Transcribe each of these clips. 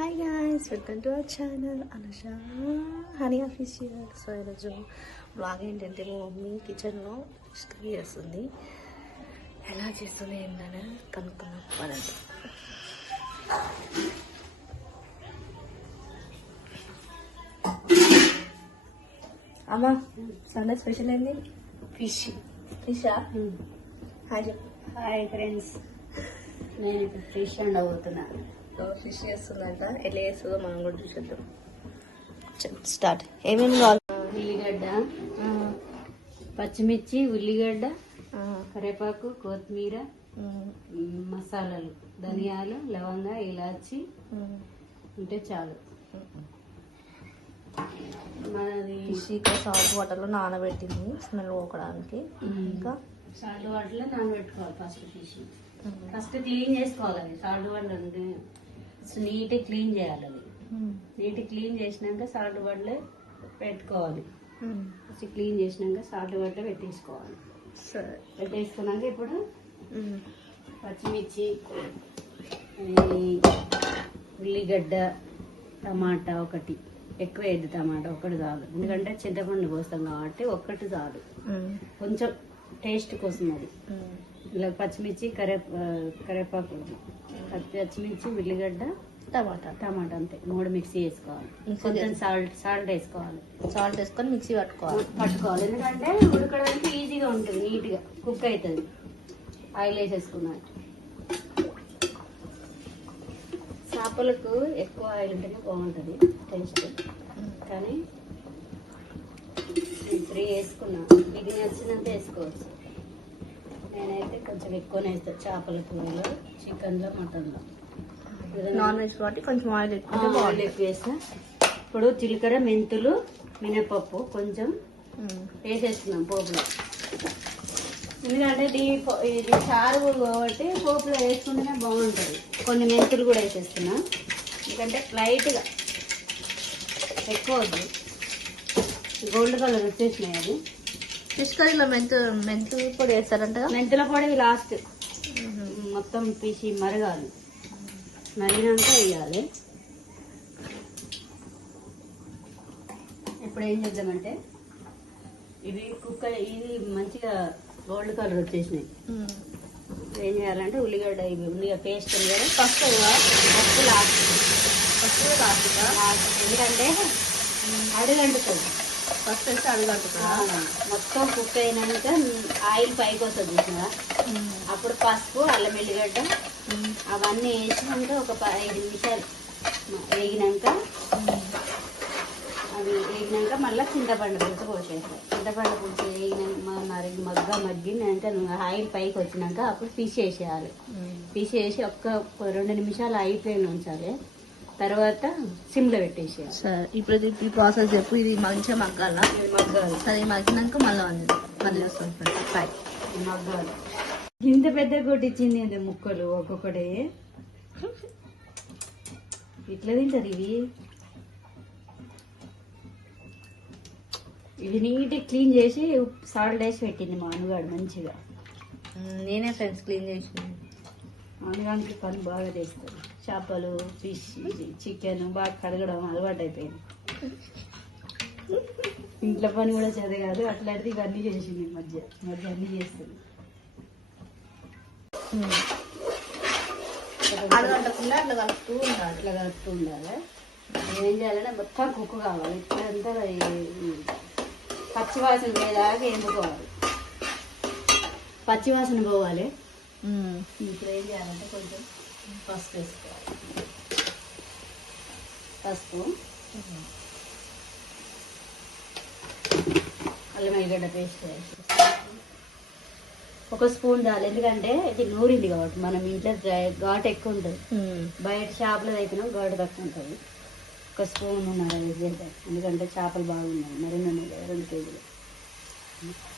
Hi guys, welcome to our channel Anusha honey official. So ఈరోజు blog ఏంటంటే మా mummy కిచెన్లో ఫిష్ కర్రీ చేస్తుంది. ఎలా చేస్తుంది ఏంటనే కనుక్కున్నాం పదండి. అమ్మా, సండే స్పెషల్ ఏంది? ఫిషా? హాయ్ చెప్పు. హాయ్ ఫ్రెండ్స్, నేను ఇప్పుడు ఫిష్ వండబోతున్నా. ఫిష్ చేస్తుందంట. ఎట్లా చేస్తుందో మనం కూడా చూసేద్దాం. స్టార్ట్. ఏమేమి కావాలి? ఉల్లిగడ్డ, పచ్చిమిర్చి, ఉల్లిగడ్డ, కరివేపాకు, కొత్తిమీర, మసాలాలు, ధనియాలు, లవంగ, ఇలాచి ఉంటే చాలు. మనది ఫిష్ ఇక్కడ సాల్ట్ వాటర్లో నానబెట్టింది స్మెల్ పోకడానికి. ఇంకా సాల్ట్ వాటర్లో నానబెట్టుకోవాలి. ఫస్ట్ క్లీన్ చేసుకోవాలి. అది సాల్ట్ వాటర్ అంటే నీట్గా క్లీన్ చేయాలి. అది నీట్గా క్లీన్ చేసినాక సాల్ట్ వాటర్లో పెట్టుకోవాలి. ఫస్ట్ క్లీన్ చేసినాక సాల్ట్ వాటర్ పెట్టేసుకోవాలి. సరే, పెట్టేసుకున్నాక ఇప్పుడు పచ్చిమిర్చి, ఉల్లిగడ్డ, టమాటా ఒకటి, ఎక్కువ వేయద్దు, టమాటా ఒక్కటి చాలు. ఎందుకంటే చింతపండు పోస్తాం కాబట్టి ఒక్కటి చాలు, కొంచెం టేస్ట్ కోసం. అది ఇలా పచ్చిమిర్చి, కరివేపాకు, పచ్చిమిర్చి, ఉల్లిగడ్డ, టమాటా అంతే, 3 మిక్సీ వేసుకోవాలి. కొంచెం సాల్ట్ వేసుకోవాలి. సాల్ట్ వేసుకొని మిక్సీ పట్టుకోవాలి. ఎందుకంటే ఉడకడానికి ఈజీగా ఉంటుంది, నీట్గా కుక్ అవుతుంది. ఆయిల్ వేసేసుకున్నాను. చేపలకు ఎక్కువ ఆయిల్ ఉంటేనే బాగుంటుంది టేస్ట్. కానీ 3 వేసుకున్నా. ఇది నచ్చినంత వేసుకోవచ్చు. నేనైతే కొంచెం ఎక్కువనే వేస్తాను చేపల కూరలో, చికెన్లో, మటన్లో. నాన్ వెజ్ కాబట్టి కొంచెం ఆయిల్ ఆయిల్ ఎక్కువ వేస్తా. ఇప్పుడు జీలకర్ర, మెంతులు, మినపప్పు కొంచెం వేసేస్తున్నాం పోపులో. ఎందుకంటే ఇది చారు కాబట్టి పోపులో వేసుకుంటేనే బాగుంటుంది. కొన్ని మెంతులు కూడా వేసేస్తున్నా, ఎందుకంటే లైట్గా, ఎక్కువ వద్దు. గోల్డ్ కలర్ వచ్చేసినాయి. అది ఫిష్ కర్రీలో మెంతులు పొడి వేస్తారంట. మెంతుల పొడి లాస్ట్ మొత్తం పీసి మరగాలి. మరిగినాక వేయాలి. ఇప్పుడు ఏం చేద్దామంటే ఇది మంచిగా గోల్డ్ కలర్ వచ్చేసినాయి. ఏం చేయాలంటే ఉల్లిగడ్డ, ఉల్లిగడ్డ పేస్ట్ ఉంది కదా, ఫస్ట్ లాస్ట్. ఎందుకంటే అడుగంటుతుంది. ఫస్ట్ వేస్తే అడుగంటుతుంది. మొత్తం కుక్ అయినాక ఆయిల్ పైకి వస్తుంది చూసినా, అప్పుడు పసుపు, అల్లం వెల్లిగడ్డ అవన్నీ వేసినాక ఒక 5 నిమిషాలు వేగినాక, అవి వేగినాక మళ్ళీ చింతపండు పులుసు పోసేస్తాం. చింతపండు పులుసు వేగినాక మగ్గినాక ఆయిల్ పైకి వచ్చినాక అప్పుడు ఫిష్ వేసేయాలి. ఫిష్ వేసి ఒక్క 2 నిమిషాలు ఆయిల్ ఫ్లేమ్ ఉంచాలి. తర్వాత సిమ్లో పెట్టేసేయాలి. సరే, ఇప్పుడు ఈ ప్రాసెస్ చెప్పు. ఇది మంచిగా మగ్గాలి. సరే, మగ్గినాక మళ్ళీ వస్తుంది. మగ్గాలి. ఇంత పెద్ద కొట్టించింది అది ముక్కలు ఒక్కొక్కటి. ఇట్లా తింటారు ఇవి నీట్గా క్లీన్ చేసి సాల్ట్ వేసి పెట్టింది మా అన్నగాడు మంచిగా. నేనే ఫ్రెండ్స్ క్లీన్ చేసింది. అన్నగానికి పని బాగా చేస్తారు. చేపలు, ఫిష్, చికెన్ బాగా కడగడం అలవాటు అయిపోయింది. ఇంట్లో పని కూడా చదివాదు. అట్లాంటిది ఇవన్నీ చేసింది. మధ్య అన్నీ చేస్తుంది. అడగంటకుండా అట్లా కలుపుతూ ఉండాలి. ఏం చేయాలంటే మొత్తం కుక్కు కావాలి. ఇట్లంతా పచ్చివాసన పోయేదాకా ఎంపుకోవాలి. పచ్చివాసన పోవాలి. ఇప్పుడు ఏం చేయాలంటే కొంచెం పసుపు వేసుకోవాలి. పసుపు, అల్లం వెల్లిగడ్డ పేస్ట్ ఒక స్పూన్ చాలు. ఎందుకంటే ఇది నూరింది కాబట్టి మనం ఇంట్లో ఘాటు ఎక్కువ ఉంటుంది. బయట చేపలు అయిపోయినా ఘాటు తక్కువ ఉంటుంది. ఒక స్పూన్ వేసేద్దాం. ఎందుకంటే చేపలు బాగున్నాయి. మరిన్ని ఉన్నాయి కదా, 2 కేజీలు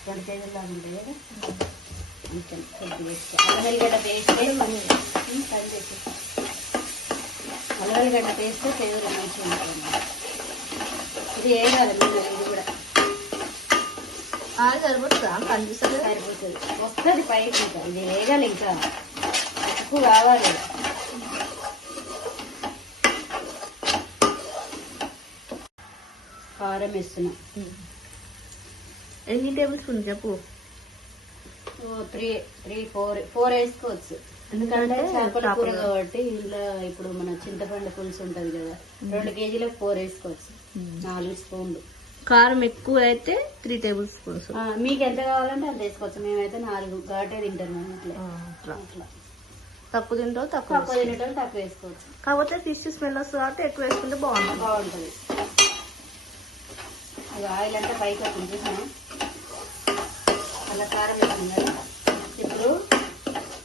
2 కేజీలు దాకా ఉంటాయి కదా. కొద్దిగా వేస్తే అల్లం వెల్లిగడ్డ పేస్ట్, అల్లం వెల్లిగడ్డ పేస్ట్ ఫ్లేవర్ మంచిగా ఉంటుంది. ఇది వేయాలి. ఇది కూడా సరిపోతుందా? కనిపిస్తుంది. సరిపోతుంది. వస్తుంది పైకి. ఇంకా ఇది వేగాలి. ఇంకా ఉప్పు కావాలి. కారం వేస్తున్నా. ఎన్ని టేబుల్ స్పూన్ చెప్పు. 4 వేసుకోవచ్చు. ఎందుకంటే చేపల కూర కాబట్టి ఇంట్లో ఇప్పుడు మన చింతపండు పులుసు ఉంటది కదా, 2 కేజీలకు 4 వేసుకోవచ్చు. 4 స్పూన్లు. కారం ఎక్కువ అయితే 3 టేబుల్ స్పూన్స్. మీకు ఎంత కావాలంటే అంత వేసుకోవచ్చు. మేమైతే 4 ఘాటే తింటాం మేము. అట్లా తక్కువ తింటావు తక్కువ తినేటప్పుడు తక్కువ వేసుకోవచ్చు. కాకపోతే ఫిష్ స్మెల్ వస్తుంది కాబట్టి ఎక్కువ వేసుకుంటే బాగుంటుంది. అది ఆయిల్ అంతా పైకి వచ్చింది చూసాను, అలా కారం వేసింది కదా. ఇప్పుడు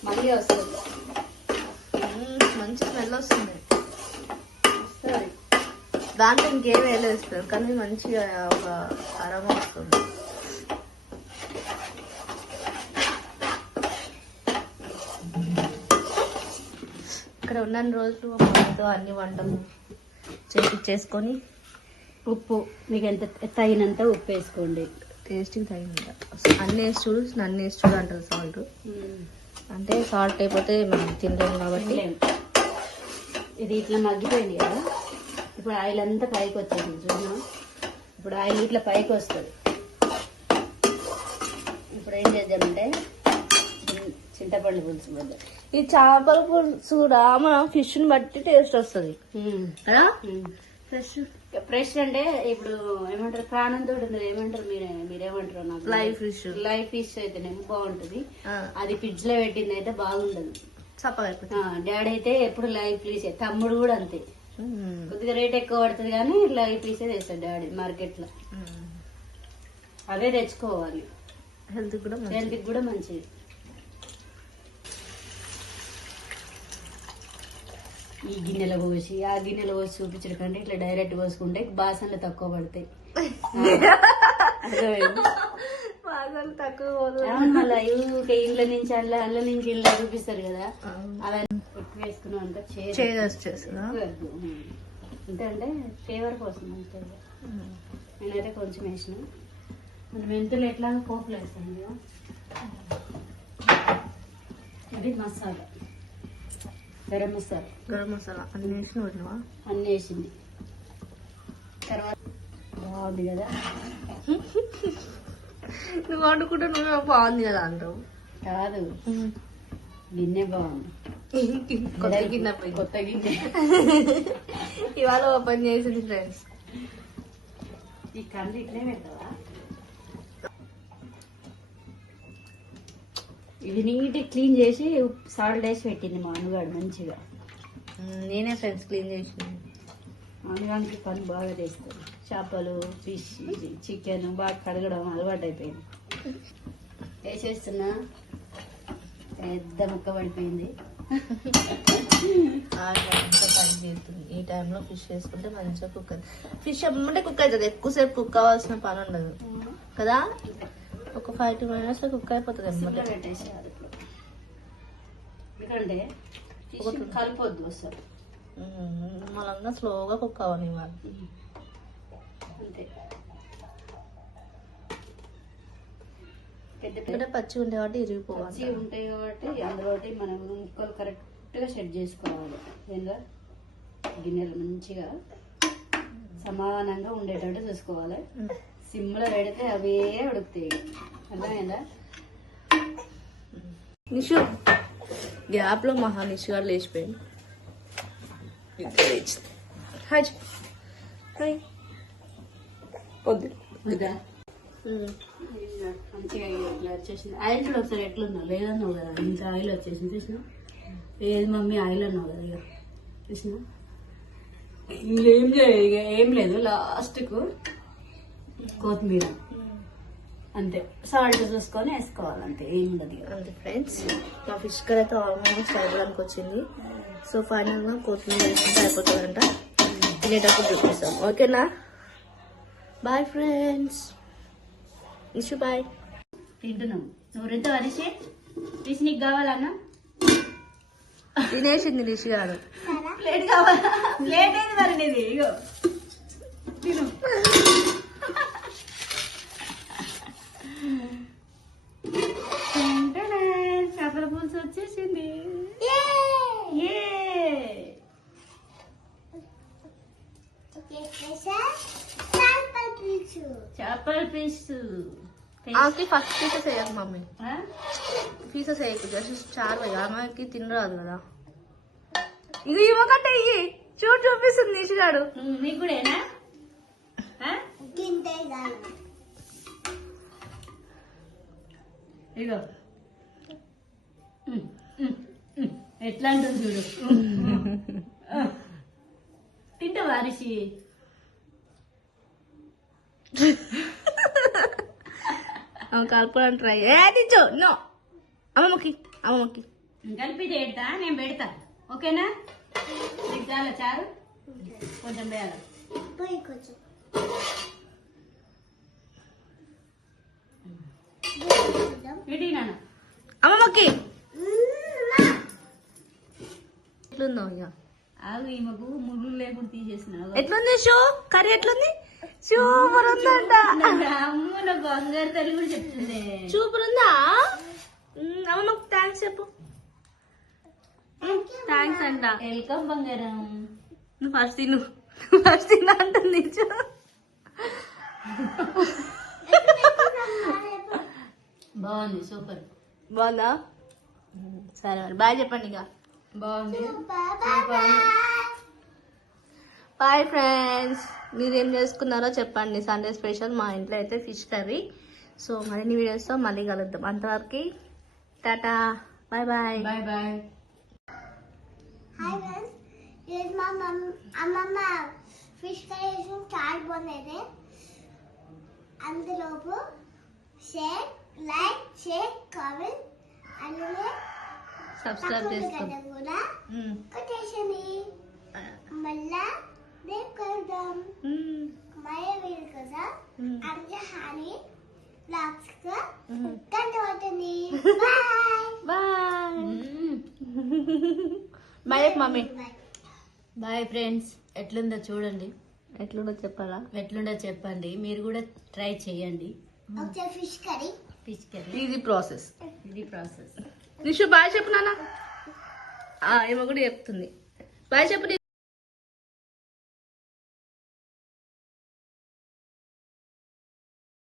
మళ్ళీ వస్తుంది, మంచి స్మెల్ వస్తుంది. దాంట్లో ఇంకేం వేస్తారు కానీ మంచిగా ఒక అరోమా వస్తుంది. ఇక్కడ ఉన్న రోజులు అమ్మతో అన్ని వంటలు చేసుకొని ఉప్పు మీకు ఎంత తగినంత ఉప్పు వేసుకోండి. టేస్ట్కి తగినంత అన్నీ వేసి చూడు, నన్ను వేసి చూడు అంటారు సాల్ట్. అంటే సాల్ట్ అయిపోతే మనం తినలేము కాబట్టి. ఇది ఇట్లా మగ్గిపోయింది కదా, ఇప్పుడు ఆయిల్ అంతా పైకి వచ్చేసింది చూద్దాం. ఇప్పుడు ఆయిల్ ఇట్లా పైకి వస్తుంది. ఇప్పుడు ఏం చేద్దామంటే చింతపండు పులుసు పోద్దాం. ఈ చేపల పులుసు కూడా మనం ఫిష్ ని బట్టి టేస్ట్ వస్తుంది కదా. ఫ్రెష్ అంటే ఇప్పుడు ఏమంటారు, ప్రాణంతో ఉంటుంది. ఏమంటారు మీరేమంటారు నాకు, లైవ్ ఫిష్ అయితేనేమో బాగుంటది. అది ఫ్రిడ్జ్ లో పెట్టింది అయితే బాగుండదు, చప్పగా. డాడీ అయితే ఎప్పుడు లైవ్ పీస్, తమ్ముడు కూడా అంతే. కొద్దిగా రేట్ ఎక్కువ పడుతుంది కానీ లైవ్ పీసే తెస్తాడు డాడీ మార్కెట్ లో. అవే తెచ్చుకోవాలి, హెల్త్ కూడా మంచిది. ఈ గిన్నెలో పోసి ఆ గిన్నెలో పోసి చూపించడం కంటే ఇట్లా డైరెక్ట్ పోసుకుంటే బాసనలు తక్కువ పడతాయి. మళ్ళీ ఇంట్లో నుంచి అల్ల నుంచి ఇళ్ళ చూపిస్తారు కదా, అలా ఎక్కువ వేసుకున్నాం అంటే అంటే ఫ్లేవర్ కోసం అంతే. నేనైతే కొంచెం వేసిన. మెంతులు ఎట్లాగో పోపులు వేస్తాను కదా. ఇది మసాలా, గరం మసాలా అన్ని వేసినవా? అన్ని వేసింది. తర్వాత బాగుంది కదా. నువ్వు వండుకుంటే నువ్వు బాగుంది కదా అంటావు. కాదు, గిన్నె బాగుంది. కొత్త గిన్నె ఇవాళ ఓపెన్ చేసింది ఫ్రెండ్స్. ఈ కంది ఇట్లే పెడతావా? ఇది నీట్ క్లీన్ చేసి సాల్ట్ వేసి పెట్టింది మా అనుగాడు మంచిగా. నేనే ఫ్రెండ్స్ క్లీన్ చేసింది. అనుగానికి పని బాగా చేస్తాను. చేపలు, ఫిష్, చికెన్ బాగా కడగడం అలవాటు అయిపోయింది. వేసేస్తున్నా, పెద్ద ముక్క పడిపోయింది. పని చేస్తుంది. ఈ టైంలో ఫిష్ వేసుకుంటే మంచిగా కుక్ అవుతుంది. ఫిష్ అమ్మంటే కుక్ అవుతుంది, ఎక్కువసేపు కుక్ అవ్వాల్సిన పని ఉండదు కదా. ఒక 5-2 minutes లో కుక్ అయిపోతుంది. పెట్టేసేయాలి ఎందుకంటే కలిపొద్దు అసలు, మళ్ళీ స్లోగా కుక్ అవ్వాలి ఇవాళ అంతే. పెద్ద పచ్చి ఉంటాయి కాబట్టి ఇరిగిపోవాలి. ఉంటాయి కాబట్టి అందులో మనం ముక్కలు కరెక్ట్ గా సెట్ చేసుకోవాలి. ఏంగా గిన్నెలు మంచిగా సమానంగా ఉండేటట్టు చూసుకోవాలి. సిమ్లో పెడితే అవే ఉడుకుతాయి. అర్థమైందా? నిషు గ్యాప్ లో మహా నిషు గారు లేచిపోయింది. మంచిగా ఇట్లా వచ్చేసింది. ఆయిల్ కూడా ఒకసారి ఎట్లుందో లేదన్నావు కదా, ఇంత ఆయిల్ వచ్చేసింది చూసినా. ఏది మమ్మీ ఆయిల్ అన్నావు కదా, ఇక చూసినా ఏం లేదు. లాస్ట్కు కొత్తిమీర అంతే, సాల్ట్ చూసుకొని వేసుకోవాలి అంతే, ఏం ఉండదు అంతే. ఫ్రెండ్స్ మా ఫిష్ కర్రీ అయితే ఆల్మోస్ట్ అయిపోవడానికి వచ్చింది. సో ఫైనల్గా కొత్తిమీర వేసుకుంటే అయిపోతుందంట. తినేటప్పుడు చూపిస్తాం, ఓకేనా? Bye friends. నిషు బాయ్. తింటున్నాం. నువ్వు రెండో అరిసి తీసి నీకు కావాలన్నా తినేసింది నిషు గారు. ప్లేట్ కావాలా? ప్లేట్ ఏంది మరి నీది? ఇగో తిను. చేపల పులుసు వచ్చేసింది. చేపల పీస్ ఆమెకి ఫస్ట్ పీసెస్ వేయకు మమ్మీ, పీసెస్ వేయకు, జస్ట్ చారు వేయ, ఆమెకి తినరాదు కదా. ఇది ఇవ్వకంటే ఇయ్యి, చూపిస్తుంది నిషిగాడు. మీకు కూడానా? ఇగో ఎట్లా అంటుంది చూడు. తింటావా అరిసి? కలుపుకోవడానికి ట్రై తించు. నో అమ్మమ్మకి కలిపి చేస్తా, నేను పెడతా. ఓకేనా? నీకు చాలా చారు కొంచెం వేయాలి. ఇటీ నాన్న అమ్మమ్మకి ఎట్లుందో ఇక ఆగు, ఈమెకు ముళ్ళు లేకుండా తీసేసిన. ఎట్లుంది షో కర్రీ ఎట్లుంది? సూపర్ ఉందంట. అమ్మ నా బంగారు తల్లి కూడా చెప్తుంది. సూపర్ ఉందా? అమ్మమ్మకి థ్యాంక్స్ చెప్పు. థ్యాంక్స్ అంట. వెల్కమ్ బంగారం. నువ్వు ఫస్ట్ తిన్నా అంటుంది. బాగుంది, సూపర్. బాగుందా? సరే మరి బాయ్ చెప్పండి ఇక. బాగుంది. బాయ్ ఫ్రెండ్స్, మీరేం చేసుకున్నారో చెప్పండి. సండే స్పెషల్ మా ఇంట్లో అయితే ఫిష్ కర్రీ. సో మరిన్ని వీడియోస్తో మళ్ళీ కలుద్దాం. అంతవరకు ta-ta, bye bye. Bye bye. Hi friends, ఈరోజు మా అమ్మమ్మ ఫిష్ కర్రీ చాలా బాగుంది. అందులోపు షేర్, లైక్, కామెంట్ అలాగే సబ్స్క్రైబ్ చేసుకోండి. కూడా కొట్టేసింది. మళ్ళా రేపు కలుద్దాం. మళ్ళీ వీడియో కోసం అంజహాని బ్లాగ్స్ గంట పడుతుంది. Bye bye mummy. Bye friends. ఎట్లుందో చూడండి. ఎట్లుండో చెప్పాలా? ఎట్లుందో చెప్పండి. మీరు కూడా ట్రై చేయండి. ఒకసారి ఫిష్ కర్రీ ఇది ప్రాసెస్. ప్రాసెస్. నిషు బాయ్ చెప్పు నాన్న. ఏమో కూడా చెప్తుంది. బాయ్ చెప్పు.